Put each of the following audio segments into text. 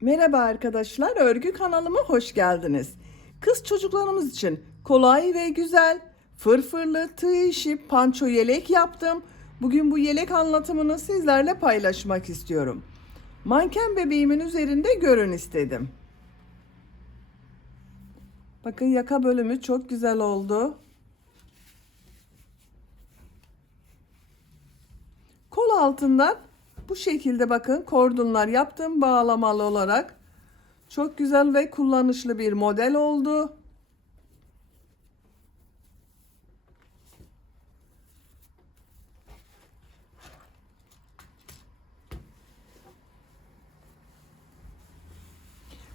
Merhaba arkadaşlar, örgü kanalıma hoş geldiniz. Kız çocuklarımız için kolay ve güzel fırfırlı tığ işi panço yelek yaptım. Bugün bu yelek anlatımını sizlerle paylaşmak istiyorum. Manken bebeğimin üzerinde görün istedim. Bakın yaka bölümü çok güzel oldu. Kol altından bu şekilde bakın kordonlar yaptım bağlamalı olarak. Çok güzel ve kullanışlı bir model oldu.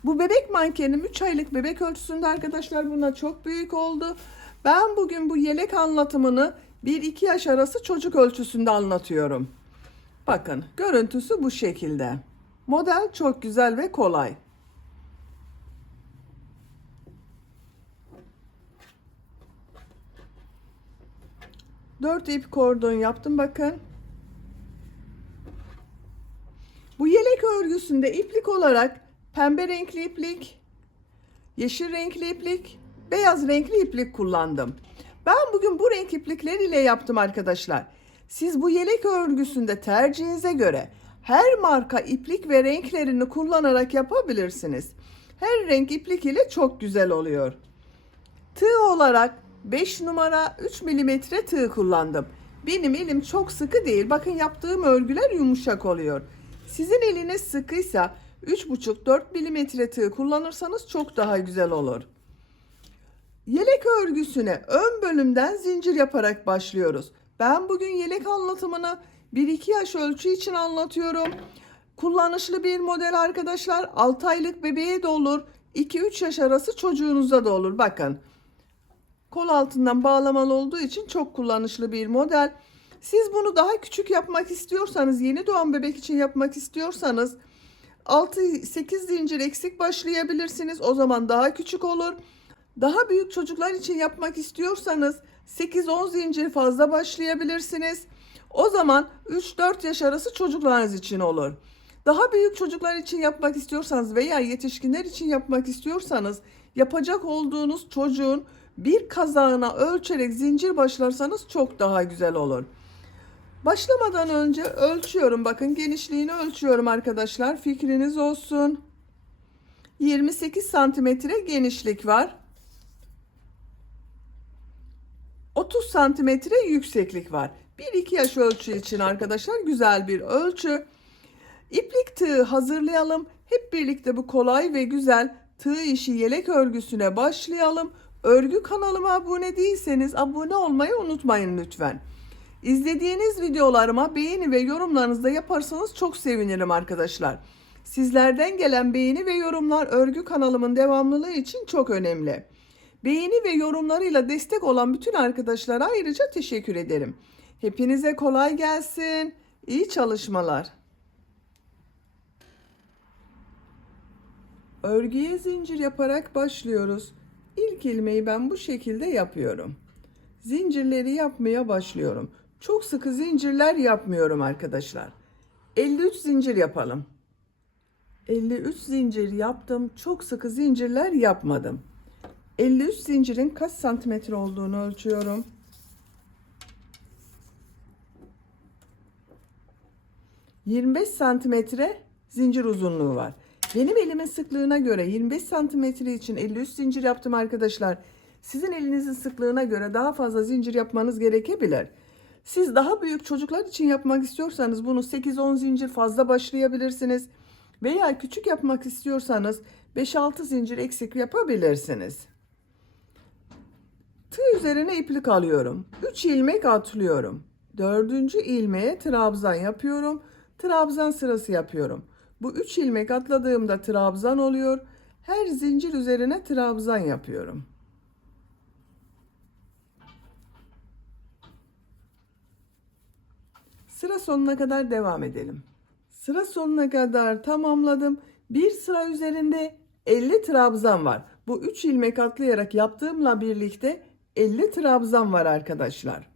Bu bebek mankenim 3 aylık bebek ölçüsünde arkadaşlar, buna çok büyük oldu. Ben bugün bu yelek anlatımını 1-2 yaş arası çocuk ölçüsünde anlatıyorum. Bakın görüntüsü bu şekilde. Model çok güzel ve kolay. 4 ip kordon yaptım bakın. Bu yelek örgüsünde iplik olarak pembe renkli iplik, yeşil renkli iplik, beyaz renkli iplik kullandım. Ben bugün bu renk iplikler ile yaptım arkadaşlar. Siz bu yelek örgüsünde tercihinize göre her marka iplik ve renklerini kullanarak yapabilirsiniz. Her renk iplik ile çok güzel oluyor. Tığ olarak 5 numara 3 milimetre tığ kullandım. Benim elim çok sıkı değil. Bakın yaptığım örgüler yumuşak oluyor. Sizin eliniz sıkıysa 3,5-4 milimetre tığ kullanırsanız çok daha güzel olur. Yelek örgüsüne ön bölümden zincir yaparak başlıyoruz. Ben bugün yelek anlatımını 1-2 yaş ölçü için anlatıyorum. Kullanışlı bir model arkadaşlar. 6 aylık bebeğe de olur. 2-3 yaş arası çocuğunuza da olur. Bakın. Kol altından bağlamalı olduğu için çok kullanışlı bir model. Siz bunu daha küçük yapmak istiyorsanız, yeni doğan bebek için yapmak istiyorsanız 6-8 zincir eksik başlayabilirsiniz. O zaman daha küçük olur. Daha büyük çocuklar için yapmak istiyorsanız 8-10 zincir fazla başlayabilirsiniz. O zaman 3-4 yaş arası çocuklarınız için olur. Daha büyük çocuklar için yapmak istiyorsanız veya yetişkinler için yapmak istiyorsanız yapacak olduğunuz çocuğun bir kazağına ölçerek zincir başlarsanız çok daha güzel olur. Başlamadan önce ölçüyorum. Bakın genişliğini ölçüyorum arkadaşlar. Fikriniz olsun. 28 santimetre genişlik var. 30 santimetre yükseklik var. 1-2 yaş ölçü için arkadaşlar güzel bir ölçü. İplik tığı hazırlayalım. Hep birlikte bu kolay ve güzel tığ işi yelek örgüsüne başlayalım. Örgü kanalıma abone değilseniz abone olmayı unutmayın lütfen. İzlediğiniz videolarıma beğeni ve yorumlarınızı da yaparsanız çok sevinirim arkadaşlar. Sizlerden gelen beğeni ve yorumlar örgü kanalımın devamlılığı için çok önemli. Beğeni ve yorumlarıyla destek olan bütün arkadaşlara ayrıca teşekkür ederim. Hepinize kolay gelsin. İyi çalışmalar. Örgüye zincir yaparak başlıyoruz. İlk ilmeği ben bu şekilde yapıyorum. Zincirleri yapmaya başlıyorum. Çok sıkı zincirler yapmıyorum arkadaşlar. 53 zincir yapalım. 53 zincir yaptım. Çok sıkı zincirler yapmadım. 53 zincirin kaç santimetre olduğunu ölçüyorum. 25 santimetre zincir uzunluğu var. Benim elimin sıklığına göre 25 santimetre için 53 zincir yaptım arkadaşlar. Sizin elinizin sıklığına göre daha fazla zincir yapmanız gerekebilir. Siz daha büyük çocuklar için yapmak istiyorsanız bunu 8-10 zincir fazla başlayabilirsiniz. Veya küçük yapmak istiyorsanız 5-6 zincir eksik yapabilirsiniz. Tığ üzerine iplik alıyorum. 3 ilmek atlıyorum. 4. ilmeğe trabzan yapıyorum. Trabzan sırası yapıyorum. Bu 3 ilmek atladığımda trabzan oluyor. Her zincir üzerine trabzan yapıyorum. Sıra sonuna kadar devam edelim. Sıra sonuna kadar tamamladım. Bir sıra üzerinde 50 trabzan var. Bu 3 ilmek atlayarak yaptığımla birlikte 50 trabzan var arkadaşlar.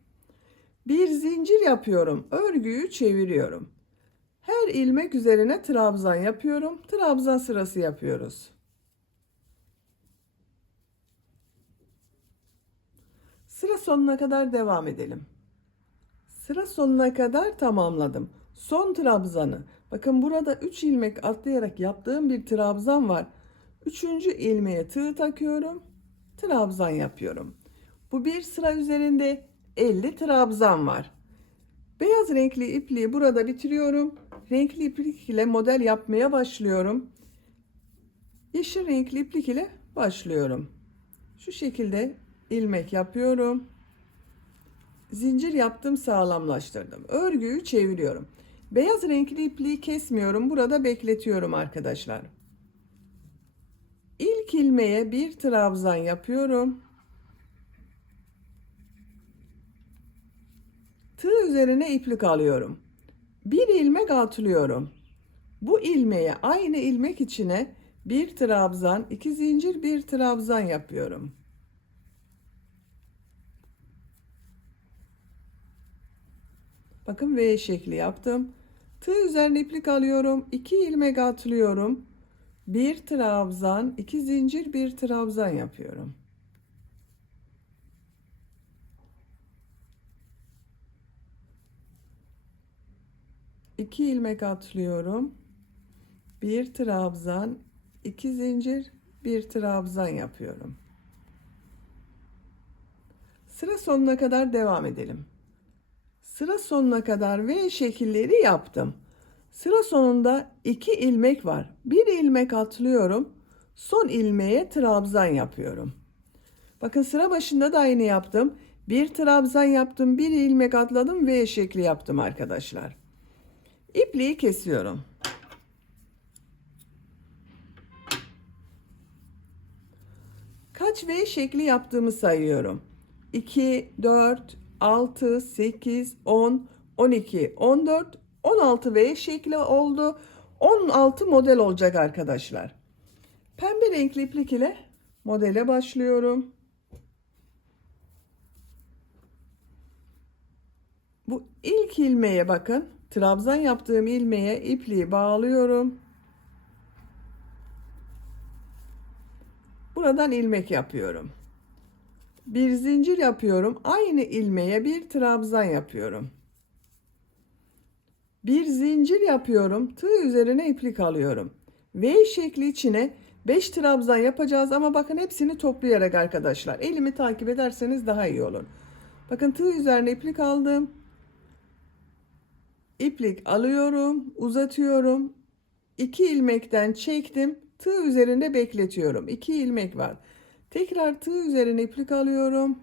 Bir zincir yapıyorum. Örgüyü çeviriyorum. Her ilmek üzerine trabzan yapıyorum. Trabzan sırası yapıyoruz. Sıra sonuna kadar devam edelim. Sıra sonuna kadar tamamladım. Son trabzanı. Bakın burada 3 ilmek atlayarak yaptığım bir trabzan var. 3. ilmeğe tığ takıyorum. Trabzan yapıyorum. Bu bir sıra üzerinde 50 trabzan var. Beyaz renkli ipliği burada bitiriyorum. Renkli iplik ile model yapmaya başlıyorum. Yeşil renkli iplik ile başlıyorum. Şu şekilde ilmek yapıyorum. Zincir yaptım, sağlamlaştırdım. Örgüyü çeviriyorum. Beyaz renkli ipliği kesmiyorum. Burada bekletiyorum arkadaşlar. İlk ilmeğe bir trabzan yapıyorum. Tığ üzerine iplik alıyorum. Bir ilmek atlıyorum. Bu ilmeğe aynı ilmek içine bir trabzan, 2 zincir, bir trabzan yapıyorum. Bakın V şekli yaptım. Tığ üzerine iplik alıyorum. 2 ilmek atlıyorum. Bir trabzan, 2 zincir, bir trabzan yapıyorum. İki ilmek atlıyorum. Bir trabzan, 2 zincir, bir trabzan yapıyorum. Sıra sonuna kadar devam edelim. Sıra sonuna kadar V şekilleri yaptım. Sıra sonunda 2 ilmek var. Bir ilmek atlıyorum. Son ilmeğe trabzan yapıyorum. Bakın sıra başında da aynı yaptım. Bir trabzan yaptım, bir ilmek atladım, V şekli yaptım arkadaşlar. İpliği kesiyorum. Kaç V şekli yaptığımı sayıyorum. 2, 4, 6, 8, 10, 12, 14, 16 V şekli oldu. 16 model olacak arkadaşlar. Pembe renkli iplik ile modele başlıyorum. Bu ilk ilmeğe bakın. Trabzan yaptığım ilmeğe ipliği bağlıyorum. Buradan ilmek yapıyorum. Bir zincir yapıyorum. Aynı ilmeğe bir trabzan yapıyorum. Bir zincir yapıyorum. Tığ üzerine iplik alıyorum. V şekli içine 5 trabzan yapacağız ama bakın hepsini toplayarak arkadaşlar. Elimi takip ederseniz daha iyi olur. Bakın tığ üzerine iplik aldım. İplik alıyorum, uzatıyorum. 2 ilmekten çektim. Tığ üzerinde bekletiyorum. 2 ilmek var. Tekrar tığ üzerine iplik alıyorum.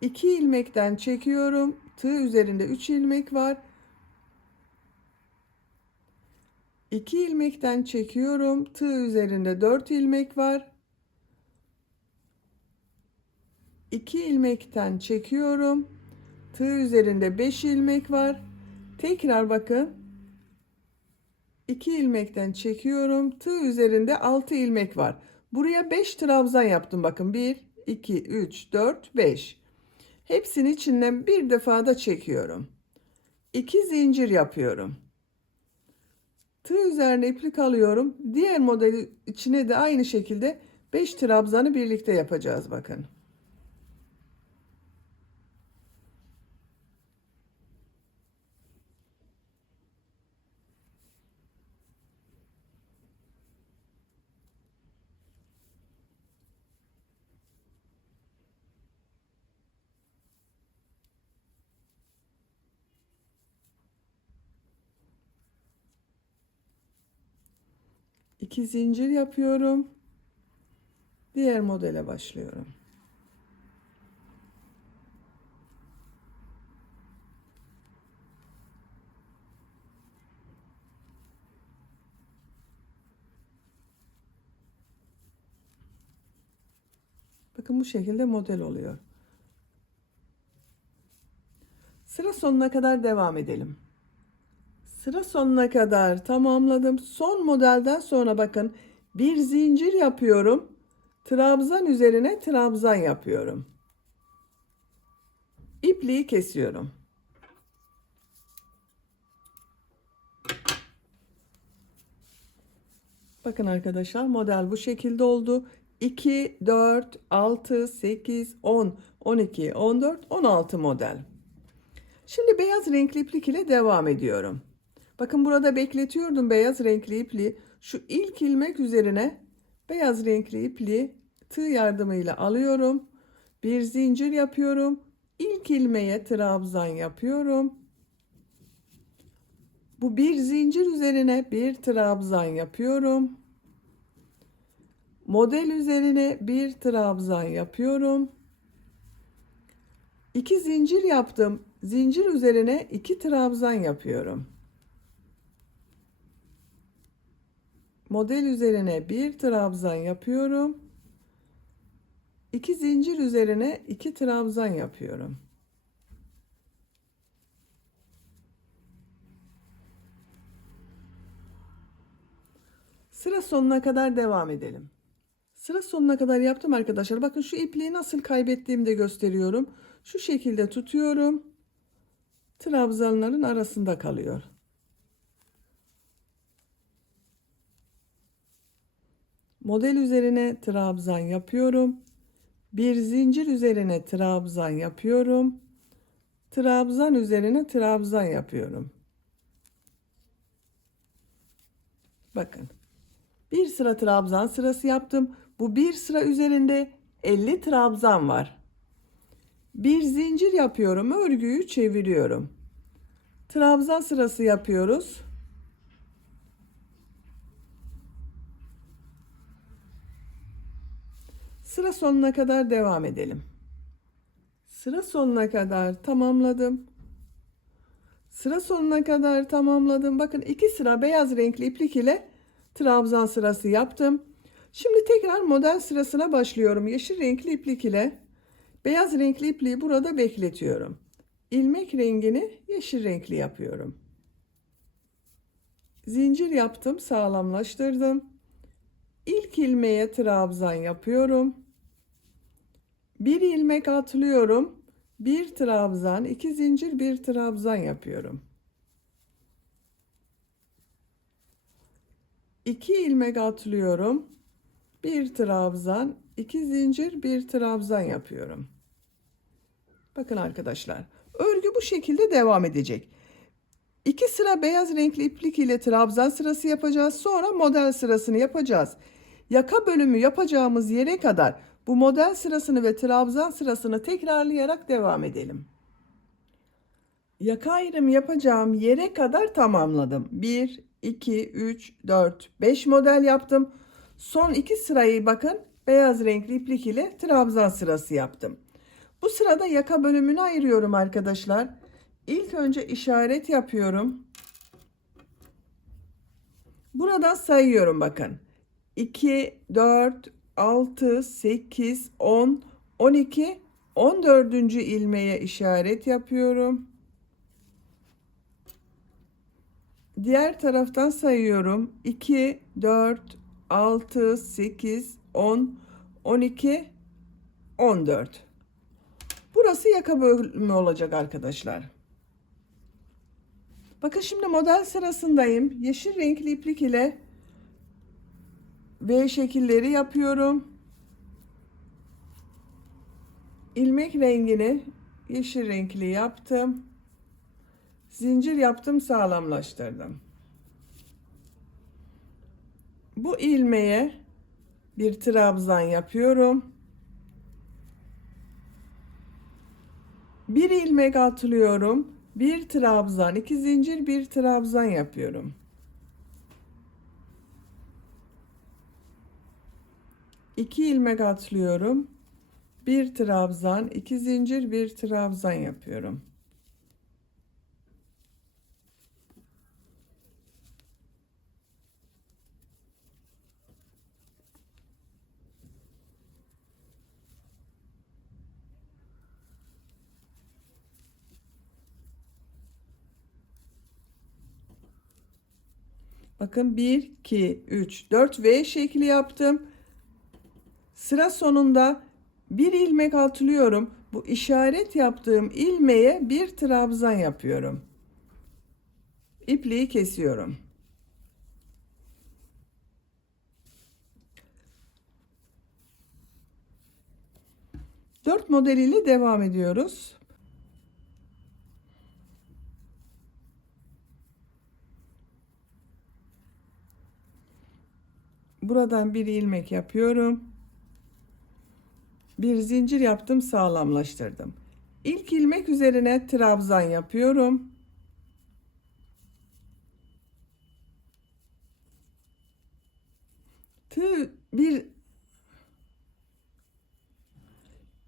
2 ilmekten çekiyorum. Tığ üzerinde 3 ilmek var. 2 ilmekten çekiyorum. Tığ üzerinde 4 ilmek var. 2 ilmekten çekiyorum. Tığ üzerinde 5 ilmek var. Tekrar bakın. 2 ilmekten çekiyorum. Tığ üzerinde 6 ilmek var. Buraya 5 trabzan yaptım. Bakın 1, 2, 3, 4, 5. Hepsini içinden bir defa da çekiyorum. 2 zincir yapıyorum. Tığ üzerine iplik alıyorum. Diğer modeli içine de aynı şekilde 5 trabzanı birlikte yapacağız bakın. İki zincir yapıyorum. Diğer modele başlıyorum. Bakın bu şekilde model oluyor. Sıra sonuna kadar devam edelim. Sıra sonuna kadar tamamladım. Son modelden sonra bakın bir zincir yapıyorum. Trabzan üzerine trabzan yapıyorum. İpliği kesiyorum. Bakın arkadaşlar, model bu şekilde oldu. 2, 4, 6, 8, 10, 12, 14, 16 model. Şimdi beyaz renkli iplik ile devam ediyorum. Bakın burada bekletiyordum beyaz renkli ipliği. Şu ilk ilmek üzerine beyaz renkli ipliği tığ yardımıyla alıyorum. Bir zincir yapıyorum. İlk ilmeğe trabzan yapıyorum. Bu bir zincir üzerine bir trabzan yapıyorum. Model üzerine bir trabzan yapıyorum. 2 zincir yaptım. Zincir üzerine 2 trabzan yapıyorum. Model üzerine bir trabzan yapıyorum. 2 zincir üzerine 2 trabzan yapıyorum. Sıra sonuna kadar devam edelim. Sıra sonuna kadar yaptım arkadaşlar. Bakın şu ipliği nasıl kaybettiğimi de gösteriyorum. Şu şekilde tutuyorum. Trabzanların arasında kalıyor. Model üzerine trabzan yapıyorum. Bir zincir üzerine trabzan yapıyorum. Trabzan üzerine trabzan yapıyorum. Bakın. Bir sıra trabzan sırası yaptım. Bu bir sıra üzerinde 50 trabzan var. Bir zincir yapıyorum. Örgüyü çeviriyorum. Trabzan sırası yapıyoruz. Sıra sonuna kadar devam edelim. Sıra sonuna kadar tamamladım. Sıra sonuna kadar tamamladım. Bakın 2 sıra beyaz renkli iplik ile trabzan sırası yaptım. Şimdi tekrar model sırasına başlıyorum. Yeşil renkli iplik ile beyaz renkli ipliği burada bekletiyorum. İlmek rengini yeşil renkli yapıyorum. Zincir yaptım, sağlamlaştırdım. İlk ilmeğe trabzan yapıyorum. Bir ilmek atlıyorum. Bir trabzan, 2 zincir, bir trabzan yapıyorum. 2 ilmek atlıyorum. Bir trabzan, 2 zincir, bir trabzan yapıyorum. Bakın arkadaşlar, örgü bu şekilde devam edecek. 2 sıra beyaz renkli iplik ile trabzan sırası yapacağız. Sonra model sırasını yapacağız. Yaka bölümü yapacağımız yere kadar bu model sırasını ve trabzan sırasını tekrarlayarak devam edelim. Yaka ayrımı yapacağım yere kadar tamamladım. 1, 2, 3, 4, 5 model yaptım. Son 2 sırayı bakın beyaz renkli iplik ile trabzan sırası yaptım. Bu sırada yaka bölümünü ayırıyorum arkadaşlar. İlk önce işaret yapıyorum. Buradan sayıyorum bakın. 2, 4, 6, 8, 10, 12, 14. ilmeğe işaret yapıyorum. Diğer taraftan sayıyorum. 2, 4, 6, 8, 10, 12, 14. Burası yaka bölümü olacak arkadaşlar. Bakın şimdi model sırasındayım. Yeşil renkli iplik ile V şekilleri yapıyorum. İlmek rengini yeşil renkli yaptım. Zincir yaptım, sağlamlaştırdım. Bu ilmeğe bir trabzan yapıyorum. Bir ilmek atlıyorum. Bir trabzan, 2 zincir, bir trabzan yapıyorum. 2 ilmek atlıyorum. Bir trabzan, 2 zincir, bir trabzan yapıyorum. Bakın 1, 2, 3, 4 V şekli yaptım. Sıra sonunda bir ilmek atlıyorum. Bu işaret yaptığım ilmeğe bir trabzan yapıyorum. İpliği kesiyorum. 4 modeliyle devam ediyoruz. Buradan bir ilmek yapıyorum. Bir zincir yaptım, sağlamlaştırdım. İlk ilmek üzerine trabzan yapıyorum.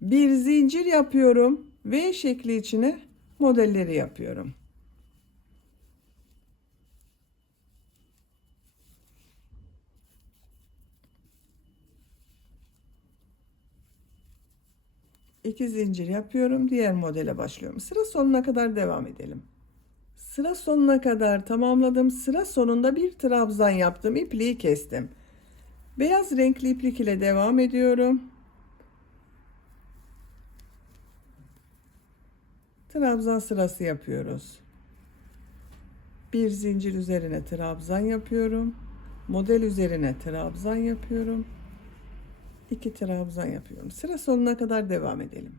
Bir zincir yapıyorum. V şekli içine modelleri yapıyorum. İki zincir yapıyorum. Diğer modele başlıyorum. Sıra sonuna kadar devam edelim. Sıra sonuna kadar tamamladım. Sıra sonunda bir trabzan yaptım. İpliği kestim. Beyaz renkli iplik ile devam ediyorum. Trabzan sırası yapıyoruz. Bir zincir üzerine trabzan yapıyorum. Model üzerine trabzan yapıyorum. 2 trabzan yapıyorum. Sıra sonuna kadar devam edelim.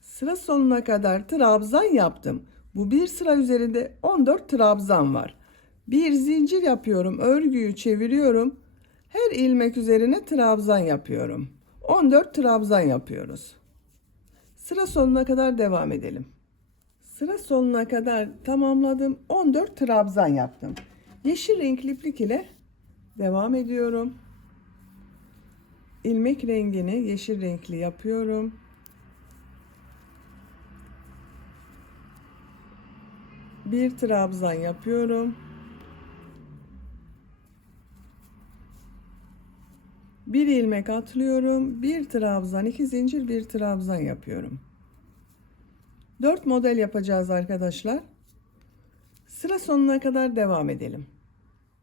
Sıra sonuna kadar trabzan yaptım. Bu bir sıra üzerinde 14 trabzan var. Bir zincir yapıyorum. Örgüyü çeviriyorum. Her ilmek üzerine trabzan yapıyorum. 14 trabzan yapıyoruz. Sıra sonuna kadar devam edelim. Sıra sonuna kadar tamamladım. 14 trabzan yaptım. Yeşil renkli iplik ile devam ediyorum. İlmek rengini yeşil renkli yapıyorum. Bir trabzan yapıyorum. Bir ilmek atlıyorum. Bir trabzan, iki zincir, bir trabzan yapıyorum. 4 model yapacağız arkadaşlar. Sıra sonuna kadar devam edelim.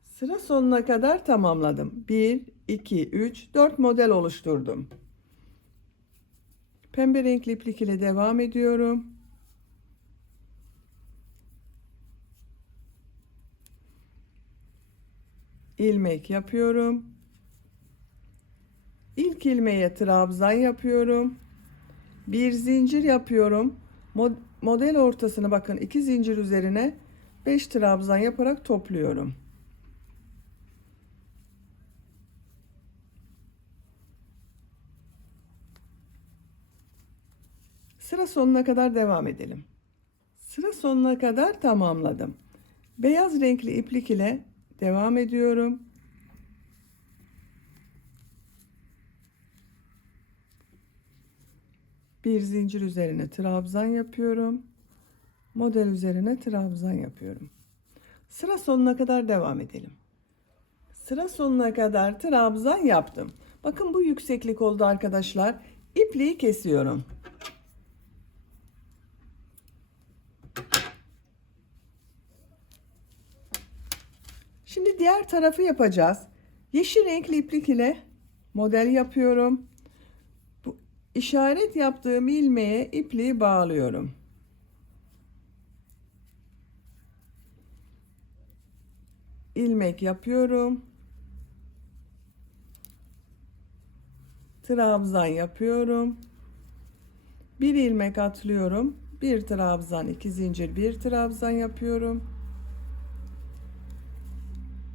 Sıra sonuna kadar tamamladım. 1, 2, 3, 4 model oluşturdum. Pembe renkli iplik ile devam ediyorum. İlmek yapıyorum. İlk ilmeğe trabzan yapıyorum. Bir zincir yapıyorum. Model ortasını bakın 2 zincir üzerine 5 trabzan yaparak topluyorum. Sıra sonuna kadar devam edelim. Sıra sonuna kadar tamamladım. Beyaz renkli iplik ile devam ediyorum. Bir zincir üzerine trabzan yapıyorum. Model üzerine trabzan yapıyorum. Sıra sonuna kadar devam edelim. Sıra sonuna kadar trabzan yaptım. Bakın bu yükseklik oldu arkadaşlar. İpliği kesiyorum. Şimdi diğer tarafı yapacağız. Yeşil renkli iplik ile model yapıyorum. Bu işaret yaptığım ilmeğe ipliği bağlıyorum. İlmek yapıyorum. Trabzan yapıyorum. Bir ilmek atlıyorum. Bir trabzan, iki zincir, bir trabzan yapıyorum.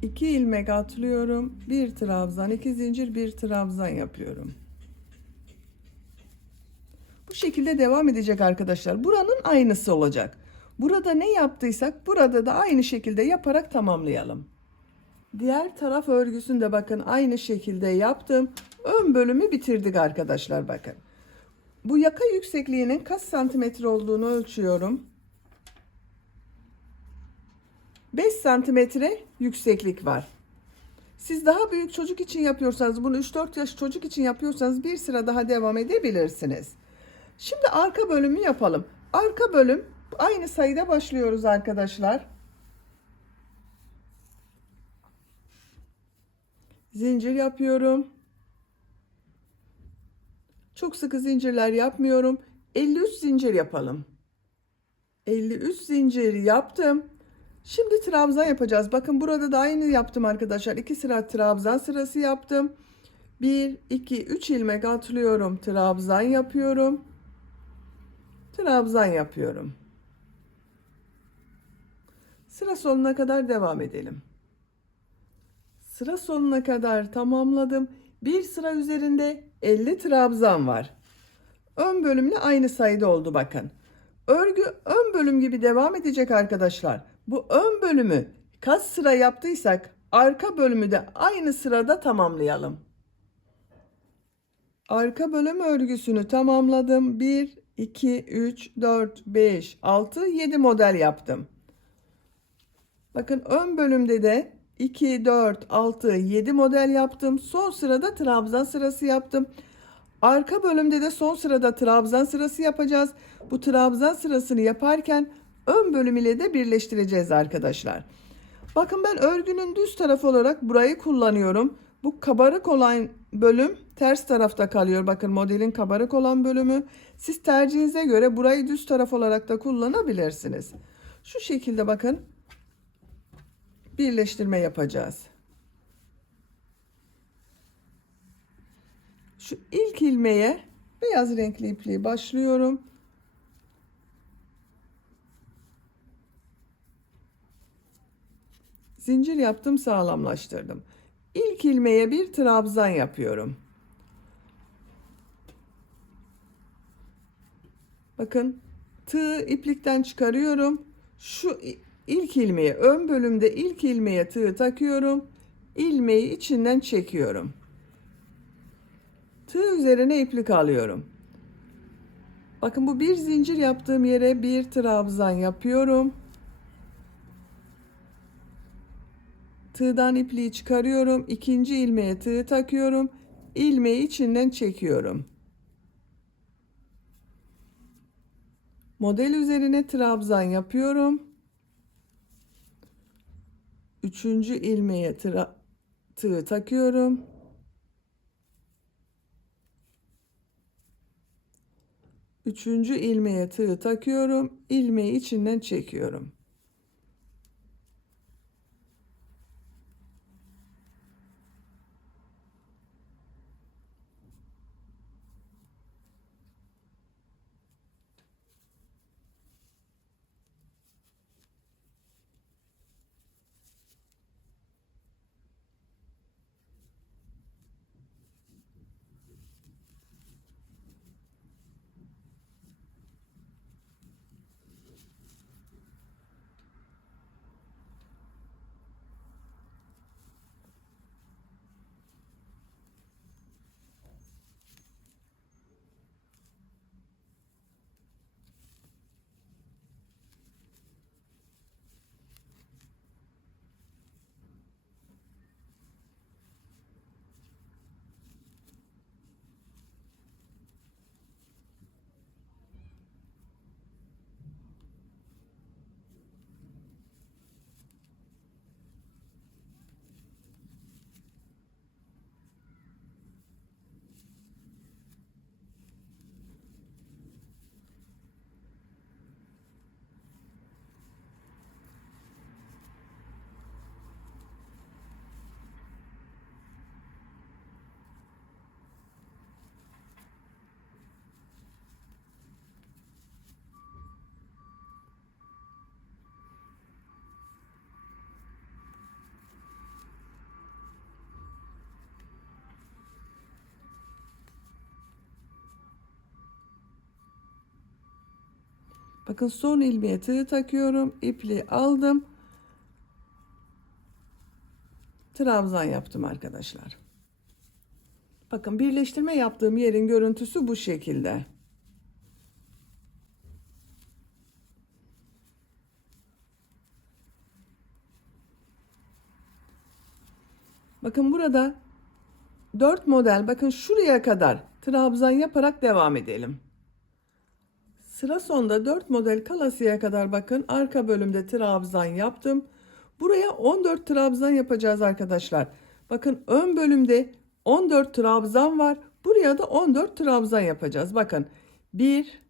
2 ilmek atlıyorum. Bir trabzan, iki zincir, bir trabzan yapıyorum. Bu şekilde devam edecek arkadaşlar. Buranın aynısı olacak. Burada ne yaptıysak burada da aynı şekilde yaparak tamamlayalım. Diğer taraf örgüsünü de bakın aynı şekilde yaptım. Ön bölümü bitirdik arkadaşlar bakın. Bu yaka yüksekliğinin kaç santimetre olduğunu ölçüyorum. 5 santimetre yükseklik var. Siz daha büyük çocuk için yapıyorsanız, bunu 3-4 yaş çocuk için yapıyorsanız bir sıra daha devam edebilirsiniz. Şimdi arka bölümü yapalım. Arka bölüm aynı sayıda başlıyoruz arkadaşlar. Zincir yapıyorum. Çok sıkı zincirler yapmıyorum. 53 zincir yapalım. 53 zincir yaptım. Şimdi trabzan yapacağız. Bakın burada da aynı yaptım arkadaşlar. 2 sıra trabzan sırası yaptım. 1, 2, 3 ilmek atlıyorum. Trabzan yapıyorum. Trabzan yapıyorum. Sıra sonuna kadar devam edelim. Sıra sonuna kadar tamamladım. Bir sıra üzerinde 50 trabzan var. Ön bölümle aynı sayıda oldu bakın. Örgü ön bölüm gibi devam edecek arkadaşlar. Bu ön bölümü kaç sıra yaptıysak arka bölümü de aynı sırada tamamlayalım. Arka bölüm örgüsünü tamamladım. 1, 2, 3, 4, 5, 6, 7 model yaptım. Bakın ön bölümde de 2, 4, 6, 7 model yaptım. Son sırada trabzan sırası yaptım. Arka bölümde de son sırada trabzan sırası yapacağız. Bu trabzan sırasını yaparken ön bölüm ile de birleştireceğiz arkadaşlar. Bakın ben örgünün düz tarafı olarak burayı kullanıyorum. Bu kabarık olan bölüm ters tarafta kalıyor. Bakın modelin kabarık olan bölümü. Siz tercihinize göre burayı düz taraf olarak da kullanabilirsiniz. Şu şekilde bakın birleştirme yapacağız. Şu ilk ilmeğe beyaz renkli ipliği başlıyorum. Zincir yaptım, sağlamlaştırdım. İlk ilmeğe bir trabzan yapıyorum. Bakın tığı iplikten çıkarıyorum. Şu ilk ilmeğe, ön bölümde ilk ilmeğe tığı takıyorum. İlmeği içinden çekiyorum. Tığ üzerine iplik alıyorum. Bakın bu bir zincir yaptığım yere bir trabzan yapıyorum. Tığdan ipliği çıkarıyorum. İkinci ilmeğe tığ takıyorum. İlmeği içinden çekiyorum. Model üzerine trabzan yapıyorum. Üçüncü ilmeğe tığ takıyorum. Üçüncü ilmeğe tığ takıyorum. İlmeği içinden çekiyorum. Bakın son ilmeğe tığ takıyorum. İpliği aldım. Trabzan yaptım arkadaşlar. Bakın birleştirme yaptığım yerin görüntüsü bu şekilde. Bakın burada 4 model, bakın şuraya kadar trabzan yaparak devam edelim. Sıra sonunda 4 model kalasıya kadar bakın arka bölümde trabzan yaptım. Buraya 14 trabzan yapacağız arkadaşlar. Bakın ön bölümde 14 trabzan var. Buraya da 14 trabzan yapacağız. Bakın 1,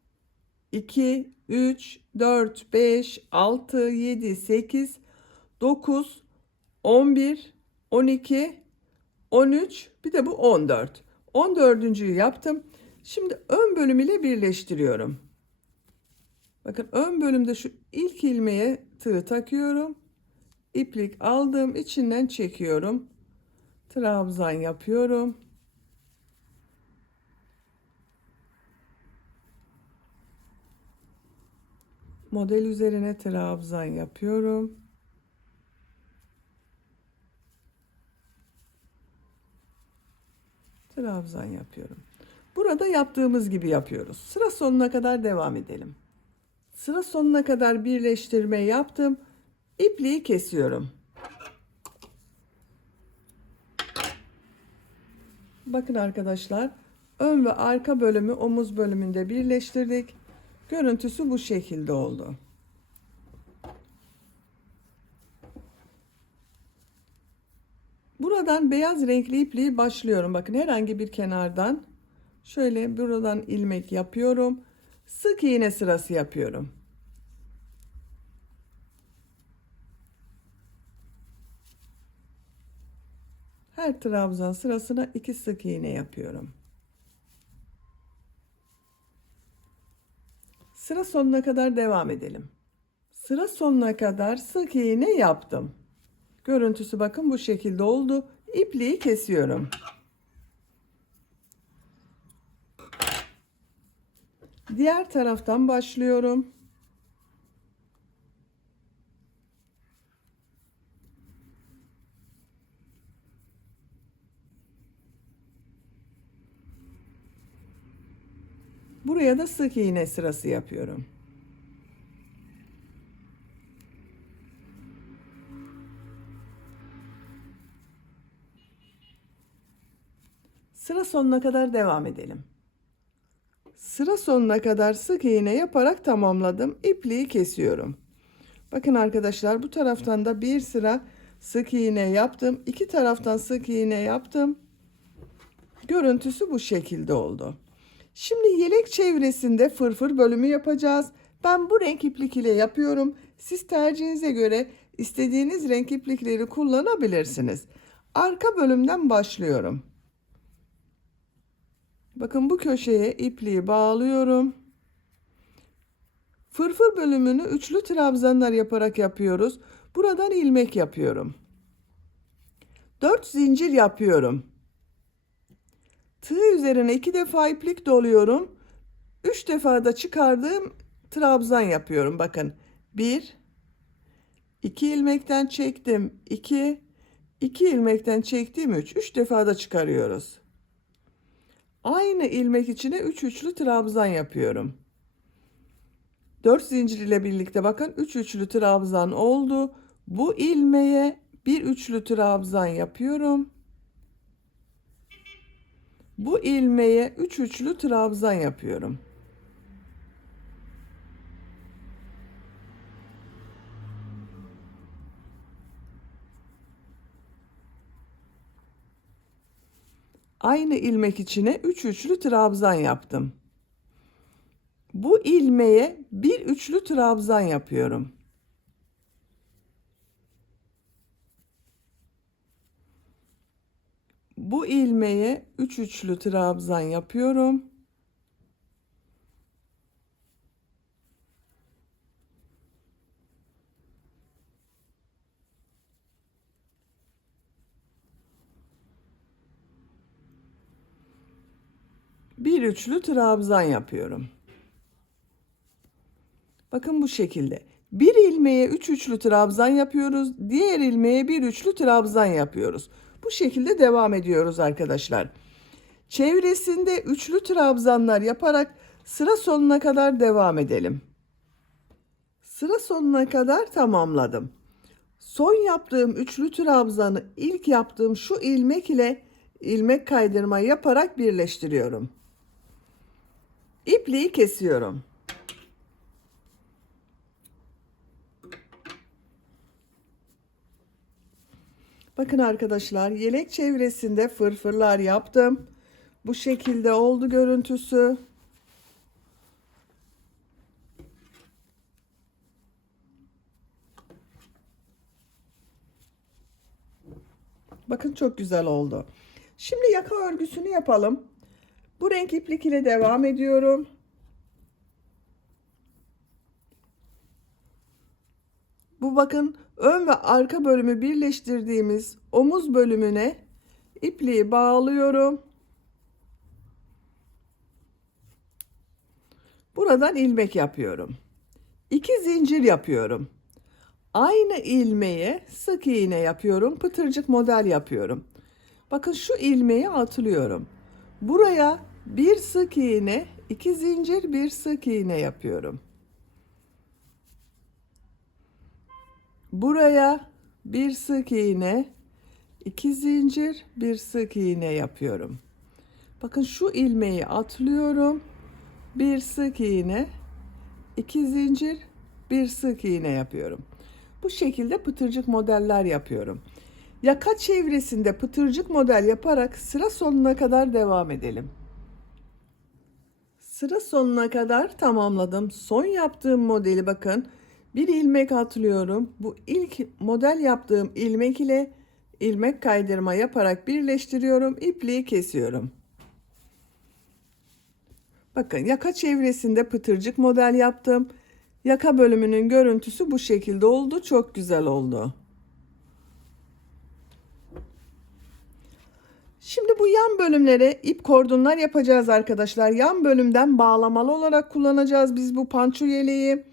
2, 3, 4, 5, 6, 7, 8, 9, 11, 12, 13, bir de bu 14. 14.'yü yaptım. Şimdi ön bölüm ile birleştiriyorum. Bakın ön bölümde şu ilk ilmeğe tığ takıyorum. İplik aldım, içinden çekiyorum. Trabzan yapıyorum. Model üzerine trabzan yapıyorum. Trabzan yapıyorum. Burada yaptığımız gibi yapıyoruz. Sıra sonuna kadar devam edelim. Sıra sonuna kadar birleştirme yaptım. İpliği kesiyorum. Bakın arkadaşlar, ön ve arka bölümü omuz bölümünde birleştirdik. Görüntüsü bu şekilde oldu. Buradan beyaz renkli ipliği başlıyorum. Bakın herhangi bir kenardan şöyle buradan ilmek yapıyorum. Sık iğne sırası yapıyorum. Her trabzan sırasına 2 sık iğne yapıyorum. Sıra sonuna kadar devam edelim. Sıra sonuna kadar sık iğne yaptım. Görüntüsü bakın bu şekilde oldu. İpliği kesiyorum. Diğer taraftan başlıyorum. Buraya da sık iğne sırası yapıyorum. Sıra sonuna kadar devam edelim. Sıra sonuna kadar sık iğne yaparak tamamladım. İpliği kesiyorum. Bakın arkadaşlar, bu taraftan da bir sıra sık iğne yaptım. İki taraftan sık iğne yaptım. Görüntüsü bu şekilde oldu. Şimdi yelek çevresinde fırfır bölümü yapacağız. Ben bu renk iplik ile yapıyorum. Siz tercihinize göre istediğiniz renk iplikleri kullanabilirsiniz. Arka bölümden başlıyorum. Bakın bu köşeye ipliği bağlıyorum. Fırfır bölümünü üçlü trabzanlar yaparak yapıyoruz. Buradan ilmek yapıyorum. 4 zincir yapıyorum. Tığ üzerine 2 defa iplik doluyorum. 3 defa da çıkardığım trabzan yapıyorum. Bakın 1, 2 ilmekten çektim 2, 2 ilmekten çektim 3. 3 defa da çıkarıyoruz. Aynı ilmek içine 3 üçlü trabzan yapıyorum. 4 zincir ile birlikte bakın 3 üçlü trabzan oldu. Bu ilmeğe bir üçlü trabzan yapıyorum. Bu ilmeğe 3 üçlü trabzan yapıyorum. Aynı ilmek içine 3 üçlü trabzan yaptım. Bu ilmeğe bir üçlü trabzan yapıyorum. Bu ilmeğe 3 üçlü trabzan yapıyorum. Bir üçlü trabzan yapıyorum. Bakın bu şekilde. Bir ilmeğe 3 üçlü trabzan yapıyoruz. Diğer ilmeğe bir üçlü trabzan yapıyoruz. Bu şekilde devam ediyoruz arkadaşlar. Çevresinde üçlü trabzanlar yaparak sıra sonuna kadar devam edelim. Sıra sonuna kadar tamamladım. Son yaptığım üçlü trabzanı ilk yaptığım şu ilmek ile ilmek kaydırma yaparak birleştiriyorum. İpliği kesiyorum. Bakın arkadaşlar, yelek çevresinde fırfırlar yaptım. Bu şekilde oldu görüntüsü. Bakın çok güzel oldu. Şimdi yaka örgüsünü yapalım. Bu renk iplik ile devam ediyorum. Bu bakın ön ve arka bölümü birleştirdiğimiz omuz bölümüne ipliği bağlıyorum. Buradan ilmek yapıyorum. 2 zincir yapıyorum. Aynı ilmeğe sık iğne yapıyorum. Pıtırcık model yapıyorum. Bakın şu ilmeği atlıyorum. Buraya bir sık iğne, 2 zincir, bir sık iğne yapıyorum. Buraya bir sık iğne, 2 zincir, bir sık iğne yapıyorum. Bakın şu ilmeği atlıyorum. Bir sık iğne, 2 zincir, bir sık iğne yapıyorum. Bu şekilde pıtırcık modeller yapıyorum. Yaka çevresinde pıtırcık model yaparak sıra sonuna kadar devam edelim. Sıra sonuna kadar tamamladım. Son yaptığım modeli bakın. Bir ilmek atlıyorum. Bu ilk model yaptığım ilmek ile ilmek kaydırma yaparak birleştiriyorum. İpliği kesiyorum. Bakın yaka çevresinde pıtırcık model yaptım. Yaka bölümünün görüntüsü bu şekilde oldu. Çok güzel oldu. Şimdi bu yan bölümlere ip kordonlar yapacağız arkadaşlar. Yan bölümden bağlamalı olarak kullanacağız biz bu panço yeleği.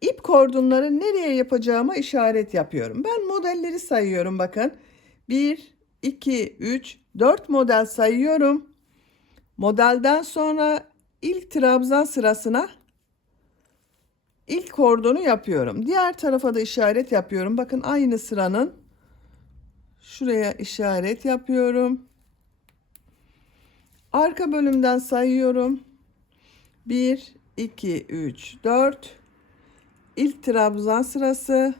İp kordonları nereye yapacağıma işaret yapıyorum. Ben modelleri sayıyorum bakın. 1, 2, 3, 4 model sayıyorum. Modelden sonra ilk trabzan sırasına ilk kordonu yapıyorum. Diğer tarafa da işaret yapıyorum. Bakın aynı sıranın şuraya işaret yapıyorum. Arka bölümden sayıyorum. 1, 2, 3, 4. İlk trabzan sırası.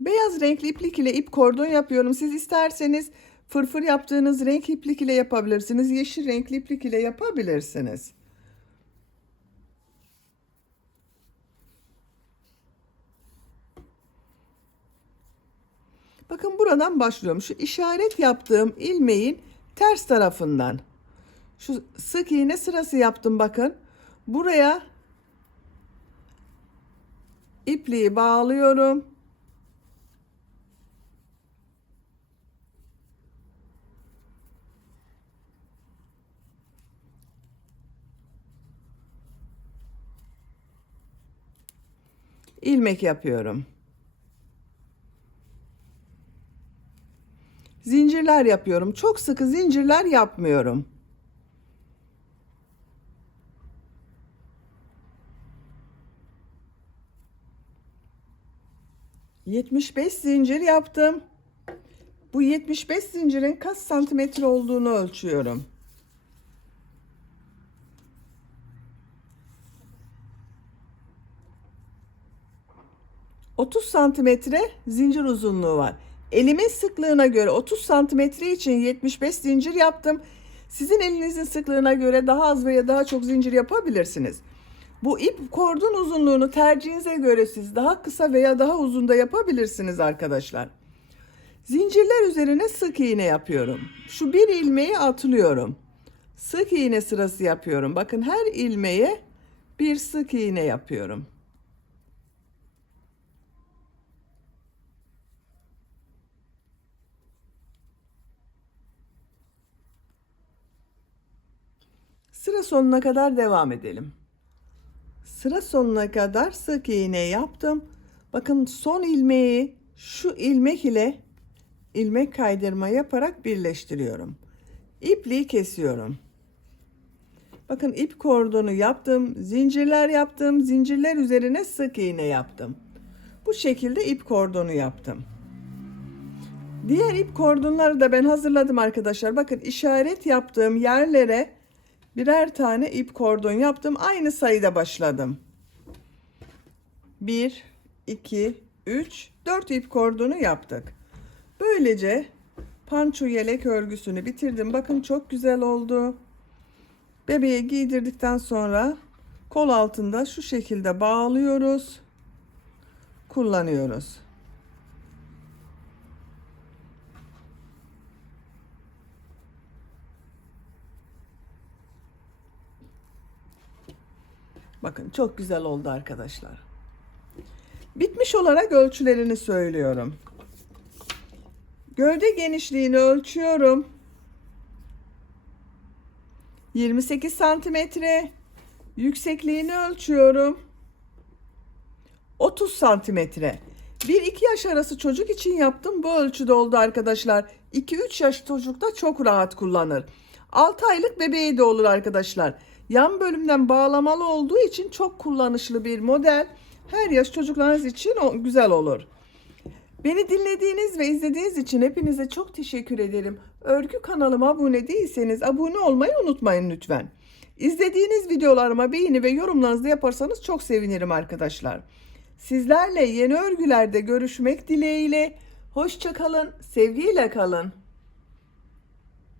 Beyaz renkli iplik ile ip kordon yapıyorum. Siz isterseniz fırfır yaptığınız renk iplik ile yapabilirsiniz. Yeşil renkli iplik ile yapabilirsiniz. Bakın buradan başlıyorum. Şu işaret yaptığım ilmeğin ters tarafından. Şu sık iğne sırası yaptım bakın. Buraya ipliği bağlıyorum. İlmek yapıyorum. Zincirler yapıyorum. Çok sıkı zincirler yapmıyorum. ...75 zincir yaptım. Bu 75 zincirin kaç santimetre olduğunu ölçüyorum. ...30 santimetre zincir uzunluğu var. Elimin sıklığına göre 30 santimetre için 75 zincir yaptım. Sizin elinizin sıklığına göre daha az veya daha çok zincir yapabilirsiniz. Bu ip kordon uzunluğunu tercihinize göre siz daha kısa veya daha uzun da yapabilirsiniz arkadaşlar. Zincirler üzerine sık iğne yapıyorum. Şu bir ilmeği atlıyorum. Sık iğne sırası yapıyorum. Bakın her ilmeğe bir sık iğne yapıyorum. Sıra sonuna kadar devam edelim. Sıra sonuna kadar sık iğne yaptım. Bakın son ilmeği şu ilmek ile ilmek kaydırma yaparak birleştiriyorum. İpliği kesiyorum. Bakın ip kordonu yaptım, zincirler yaptım, zincirler üzerine sık iğne yaptım. Bu şekilde ip kordonu yaptım. Diğer ip kordonları da ben hazırladım arkadaşlar. Bakın işaret yaptığım yerlere birer tane ip kordon yaptım. Aynı sayıda başladım. 1, 2, 3, 4 ip kordonu yaptık. Böylece panço yelek örgüsünü bitirdim. Bakın çok güzel oldu. Bebeğe giydirdikten sonra kol altında şu şekilde bağlıyoruz. Kullanıyoruz. Bakın çok güzel oldu arkadaşlar. Bitmiş olarak ölçülerini söylüyorum. Gövde genişliğini ölçüyorum. 28 santimetre. Yüksekliğini ölçüyorum. 30 santimetre. 1-2 yaş arası çocuk için yaptım. Bu ölçüde oldu arkadaşlar. 2-3 yaş çocuk da çok rahat kullanır. 6 aylık bebeği de olur arkadaşlar. Yan bölümden bağlamalı olduğu için çok kullanışlı bir model. Her yaş çocuklarınız için güzel olur. Beni dinlediğiniz ve izlediğiniz için hepinize çok teşekkür ederim. Örgü kanalıma abone değilseniz abone olmayı unutmayın lütfen. İzlediğiniz videolarıma beğeni ve yorumlarınızı yaparsanız çok sevinirim arkadaşlar. Sizlerle yeni örgülerde görüşmek dileğiyle. Hoşça kalın, sevgiyle kalın.